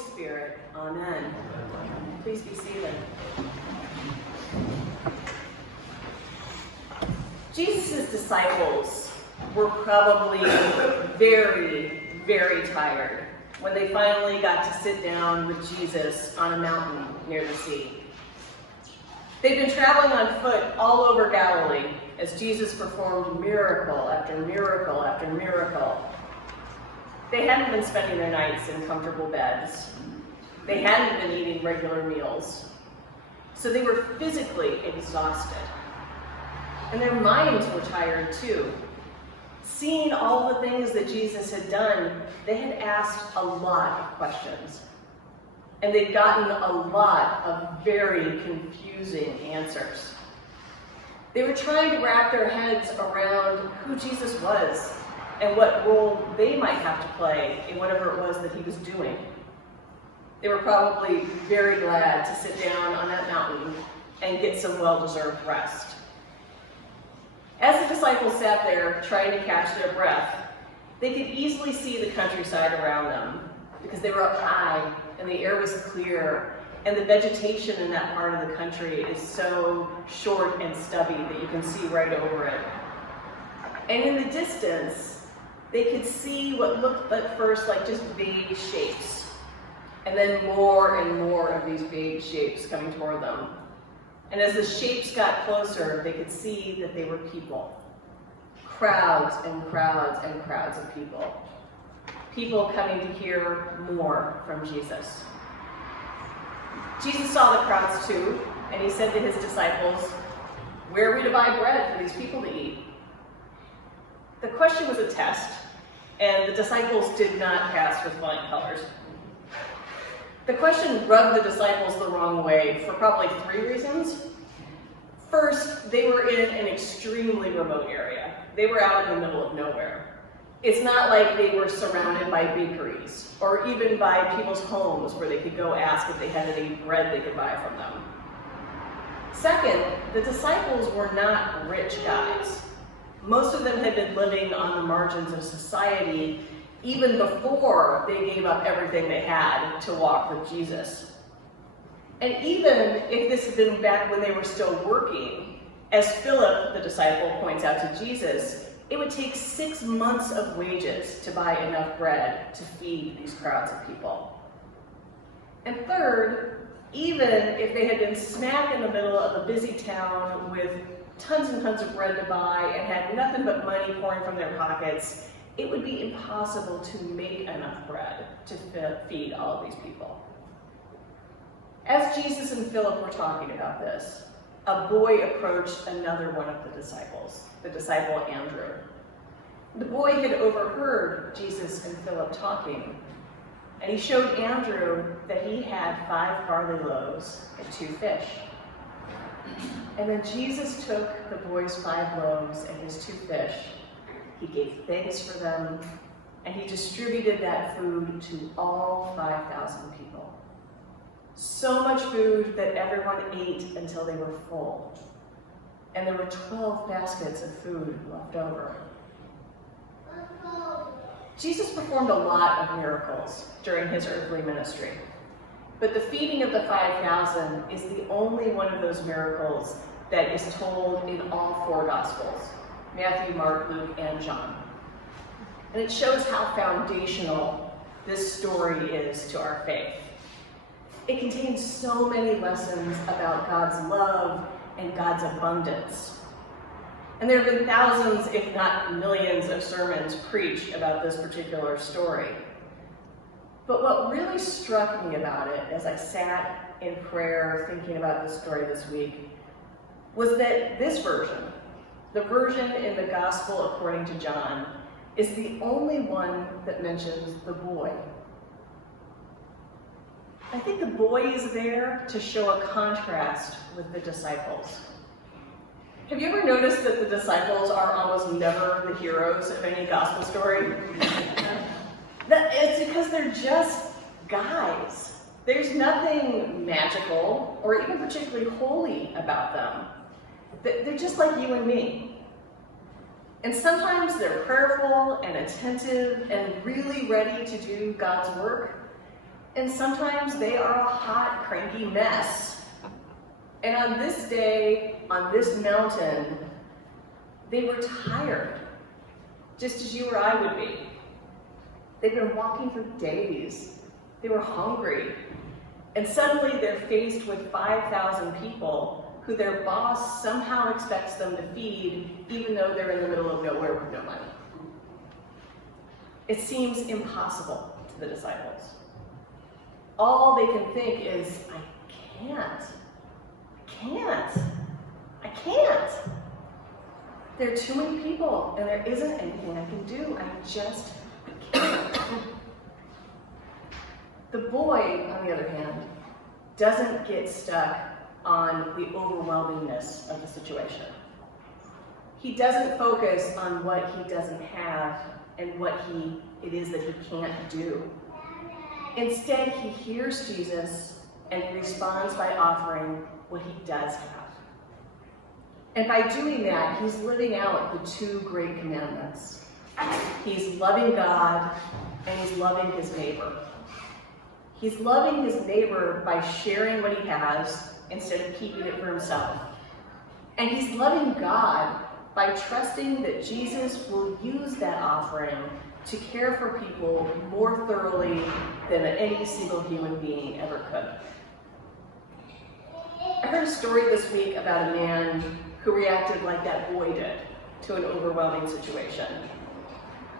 Spirit. Amen. Please be seated. Jesus' disciples were probably very, very tired when they finally got to sit down with Jesus on a mountain near the sea. They'd been traveling on foot all over Galilee as Jesus performed miracle after miracle after miracle. They hadn't been spending their nights in comfortable beds. They hadn't been eating regular meals. So they were physically exhausted. And their minds were tired too. Seeing all the things that Jesus had done, they had asked a lot of questions. And they'd gotten a lot of very confusing answers. They were trying to wrap their heads around who Jesus was and what role they might have to play in whatever it was that he was doing. They were probably very glad to sit down on that mountain and get some well-deserved rest. As the disciples sat there trying to catch their breath, they could easily see the countryside around them because they were up high and the air was clear, and the vegetation in that part of the country is so short and stubby that you can see right over it. And in the distance, they could see what looked at first like just vague shapes, and then more and more of these vague shapes coming toward them. And as the shapes got closer, they could see that they were people. Crowds and crowds and crowds of people. People coming to hear more from Jesus. Jesus saw the crowds too, and he said to his disciples, "Where are we to buy bread for these people to eat?" The question was a test, and the disciples did not pass with flying colors. The question rubbed the disciples the wrong way for probably 3 reasons. First, they were in an extremely remote area. They were out in the middle of nowhere. It's not like they were surrounded by bakeries or even by people's homes where they could go ask if they had any bread they could buy from them. Second, the disciples were not rich guys. Most of them had been living on the margins of society even before they gave up everything they had to walk with Jesus. And even if this had been back when they were still working, as Philip, the disciple, points out to Jesus, it would take 6 months of wages to buy enough bread to feed these crowds of people. And third, even if they had been smack in the middle of a busy town with tons and tons of bread to buy and had nothing but money pouring from their pockets, it would be impossible to make enough bread to feed all of these people. As Jesus and Philip were talking about this, a boy approached another one of the disciples, the disciple Andrew. The boy had overheard Jesus and Philip talking, and he showed Andrew that he had 5 barley loaves and 2 fish. And then Jesus took the boy's 5 loaves and his 2 fish. He gave thanks for them, and he distributed that food to all 5,000 people. So much food that everyone ate until they were full. And there were 12 baskets of food left over. Jesus performed a lot of miracles during his earthly ministry. But the feeding of the 5,000 is the only one of those miracles that is told in all 4 Gospels, Matthew, Mark, Luke, and John. And it shows how foundational this story is to our faith. It contains so many lessons about God's love and God's abundance. And there have been thousands, if not millions, of sermons preached about this particular story. But what really struck me about it as I sat in prayer thinking about this story this week was that this version, the version in the Gospel according to John, is the only one that mentions the boy. I think the boy is there to show a contrast with the disciples. Have you ever noticed that the disciples are almost never the heroes of any gospel story? It's because they're just guys. There's nothing magical or even particularly holy about them. They're just like you and me. And sometimes they're prayerful and attentive and really ready to do God's work. And sometimes they are a hot, cranky mess. And on this day, on this mountain, they were tired, just as you or I would be. They've been walking for days. They were hungry. And suddenly they're faced with 5,000 people who their boss somehow expects them to feed, even though they're in the middle of nowhere with no money. It seems impossible to the disciples. All they can think is, I can't. There are too many people, and there isn't anything I can do. I just can't. The boy, on the other hand, doesn't get stuck on the overwhelmingness of the situation. He doesn't focus on what he doesn't have and what it is that he can't do. Instead, he hears Jesus and responds by offering what he does have. And by doing that, he's living out the two great commandments. He's loving God and he's loving his neighbor. He's loving his neighbor by sharing what he has instead of keeping it for himself. And he's loving God by trusting that Jesus will use that offering to care for people more thoroughly than any single human being ever could. I heard a story this week about a man who reacted like that boy did to an overwhelming situation.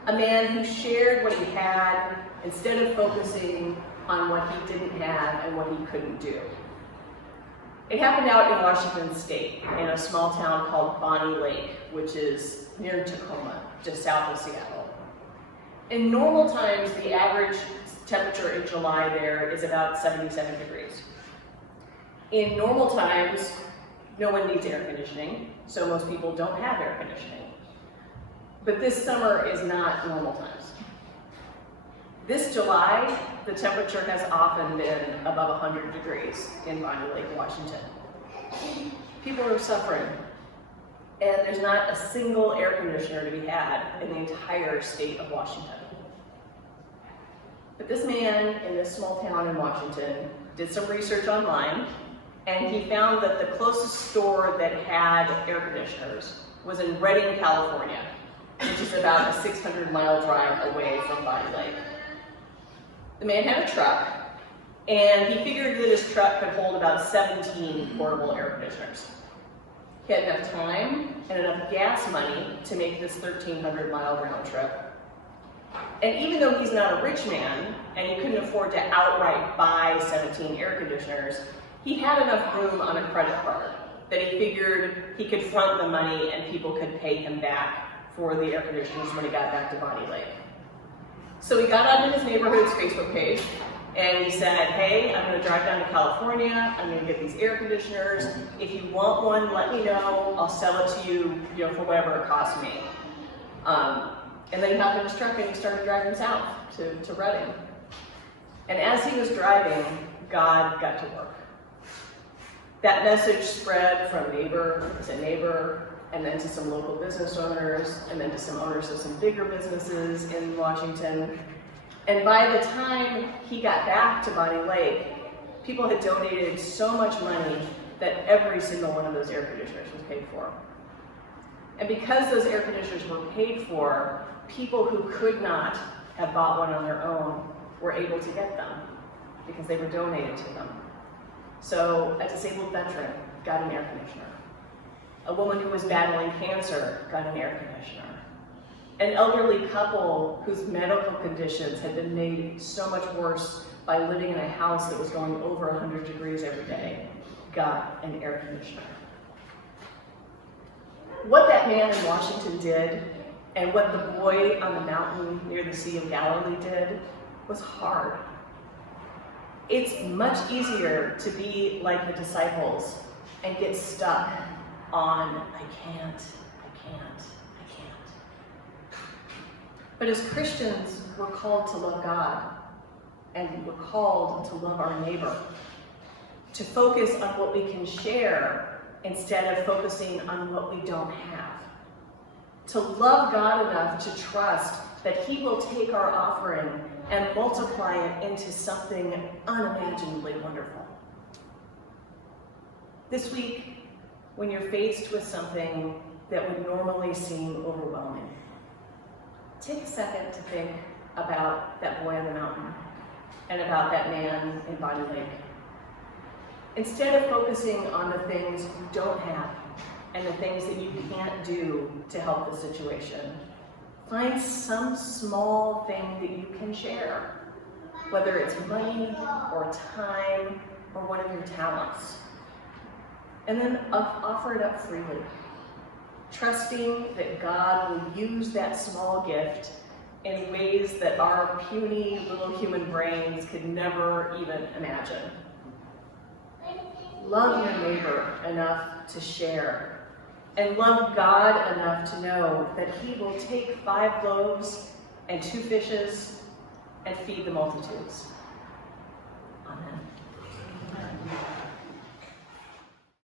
A man who shared what he had instead of focusing on what he didn't have and what he couldn't do. It happened out in Washington State, in a small town called Bonnie Lake, which is near Tacoma, just south of Seattle. In normal times, the average temperature in July there is about 77 degrees. In normal times, no one needs air conditioning, so most people don't have air conditioning. But this summer is not normal times. This July, the temperature has often been above 100 degrees in Bonnie Lake, Washington. People are suffering, and there's not a single air conditioner to be had in the entire state of Washington. But this man in this small town in Washington did some research online, and he found that the closest store that had air conditioners was in Redding, California, which is about a 600-mile drive away from Bonnie Lake. The man had a truck, and he figured that his truck could hold about 17 portable air conditioners. He had enough time and enough gas money to make this 1,300-mile round trip. And even though he's not a rich man, and he couldn't afford to outright buy 17 air conditioners, he had enough room on a credit card that he figured he could front the money and people could pay him back for the air conditioners when he got back to Bonnie Lake. So he got onto his neighborhood's Facebook page and he said, hey, I'm going to drive down to California, I'm going to get these air conditioners. If you want one, let me know. I'll sell it to you, for whatever it costs me. And then he hopped in his truck and he started driving south to Redding. And as he was driving, God got to work. That message spread from neighbor to neighbor, and then to some local business owners, and then to some owners of some bigger businesses in Washington. And by the time he got back to Bonnie Lake, people had donated so much money that every single one of those air conditioners was paid for. And because those air conditioners were paid for, people who could not have bought one on their own were able to get them because they were donated to them. So a disabled veteran got an air conditioner. A woman who was battling cancer got an air conditioner. An elderly couple whose medical conditions had been made so much worse by living in a house that was going over 100 degrees every day got an air conditioner. What that man in Washington did and what the boy on the mountain near the Sea of Galilee did was hard. It's much easier to be like the disciples and get stuck on, I can't. But as Christians, we're called to love God, and we're called to love our neighbor, to focus on what we can share instead of focusing on what we don't have, to love God enough to trust that he will take our offering and multiply it into something unimaginably wonderful. This week, when you're faced with something that would normally seem overwhelming, take a second to think about that boy on the mountain and about that man in Body Lake. Instead of focusing on the things you don't have and the things that you can't do to help the situation, find some small thing that you can share, whether it's money or time or one of your talents. And then offer it up freely, trusting that God will use that small gift in ways that our puny little human brains could never even imagine. Love your neighbor enough to share, and love God enough to know that he will take 5 loaves and 2 fishes and feed the multitudes.